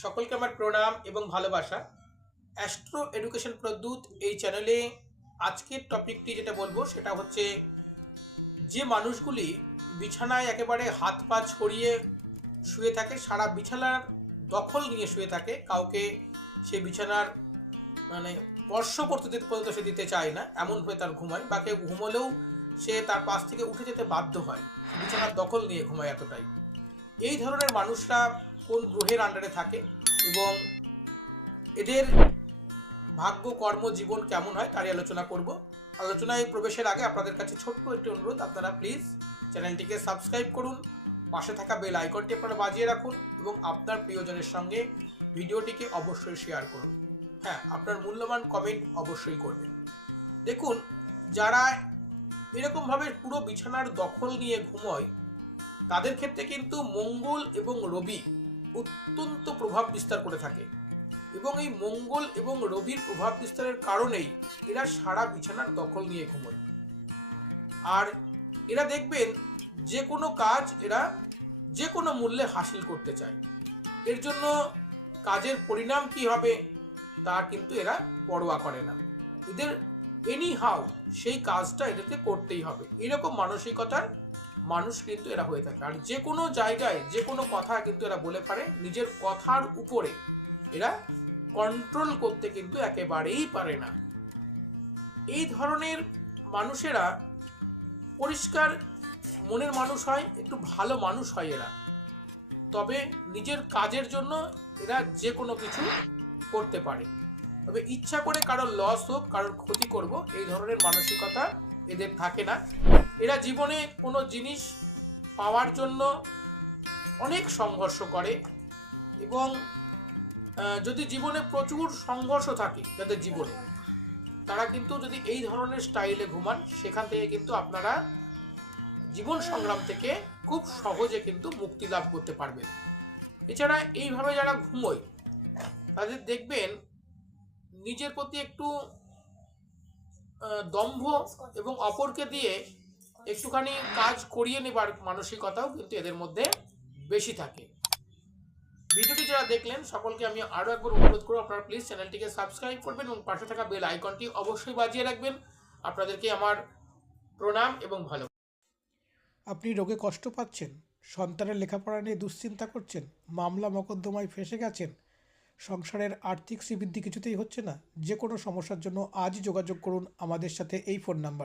সকলকে আমার প্রণাম এবং ভালোবাসা। অ্যাস্ট্রো এডুকেশন প্রদ্যুৎ এই চ্যানেলে আজকের টপিকটি যেটা বলবো সেটা হচ্ছে যে মানুষগুলি বিছানায় একেবারে হাত পা ছড়িয়ে শুয়ে থাকে, সারা বিছানার দখল নিয়ে শুয়ে থাকে, কাউকে সে বিছানার মানে স্পর্শ করতে পর্যন্ত সে দিতে চায় না, এমন হয়ে তার ঘুমায়, বা কেউ ঘুমলেও সে তার পাশ থেকে উঠে যেতে বাধ্য হয়, বিছানার দখল নিয়ে ঘুমায় এতটাই। এই ধরনের মানুষরা কোন গ্রহের আন্ডারে থাকে এবং এদের ভাগ্য কর্ম জীবন কেমন হয় তারই আলোচনা করব। আলোচনায় প্রবেশের আগে আপনাদের কাছে ছোট্ট একটি অনুরোধ, আপনারা প্লিজ চ্যানেলটিকে সাবস্ক্রাইব করুন, পাশে থাকা বেল আইকনটি আপনারা বাজিয়ে রাখুন এবং আপনার প্রিয়জনের সঙ্গে ভিডিওটিকে অবশ্যই শেয়ার করুন। হ্যাঁ, আপনার মূল্যবান কমেন্ট অবশ্যই করবেন। দেখুন, যারা এরকমভাবে পুরো বিছানার দখল নিয়ে ঘুমোয় তাদের ক্ষেত্রে কিন্তু মঙ্গল এবং রবি অত্যন্ত প্রভাব বিস্তার করে থাকে, এবং এই মঙ্গল এবং রবির প্রভাব বিস্তারের কারণেই এরা সারা বিছানার দখল নিয়ে ঘুমোয়। আর এরা দেখবেন যে কোনো কাজ এরা যে কোনো মূল্যে হাসিল করতে চায়, এর জন্য কাজের পরিণাম কি হবে তা কিন্তু এরা পরোয়া করে না, এদের এনি হাউ সেই কাজটা এদেরকে করতেই হবে, এরকম মানসিকতার মানুষ কিন্তু এরা হয়ে থাকে। আর যে কোনো জায়গায় যে কোনো কথা কিন্তু এরা বলে পারে, নিজের কথার উপরে এরা কন্ট্রোল করতে কিন্তু একেবারেই পারে না। এই ধরনের মানুষেরা পরিষ্কার মনের মানুষ হয়, একটু ভালো মানুষ হয় এরা, তবে নিজের কাজের জন্য এরা যে কোনো কিছু করতে পারে, তবে ইচ্ছা করে কারোর লস হোক, কারোর ক্ষতি করব, এই ধরনের মানসিকতা এদের থাকে না। এরা জীবনে কোনো জিনিস পাওয়ার জন্য অনেক সংঘর্ষ করে, এবং যদি জীবনে প্রচুর সংঘর্ষ থাকে যাদের জীবনে, তারা কিন্তু যদি এই ধরনের স্টাইলে ঘুমান, সেখান থেকে কিন্তু আপনারা জীবন সংগ্রাম থেকে খুব সহজে কিন্তু মুক্তি লাভ করতে পারবেন। এছাড়া এইভাবে যারা ঘুমোয় তাদের দেখবেন নিজের প্রতি একটু দম্ভ এবং অপরকে দিয়ে একটুখানি কাজ করিয়ে নেবার মানসিকতাও কিন্তু এদের মধ্যে বেশি থাকে। ভিডিওটি যারা দেখলেন সকলকে আমি আরও একবার অনুরোধ করব, আপনারা প্লিজ চ্যানেলটিকে সাবস্ক্রাইব করবেন এবং পাশে থাকা বেল আইকনটি অবশ্যই বাজিয়ে রাখবেন। আপনাদেরকে আমার প্রণাম এবং ভালো। আপনি রোগে কষ্ট পাচ্ছেন, সন্তানের লেখাপড়া নিয়ে দুশ্চিন্তা করছেন, মামলা মকদ্দমায় ফেঁসে গেছেন, সংসারের আর্থিক শ্রীবৃদ্ধি কিছুতেই হচ্ছে না, যে কোনো সমস্যার জন্য আজই যোগাযোগ করুন আমাদের সাথে এই ফোন নাম্বারে।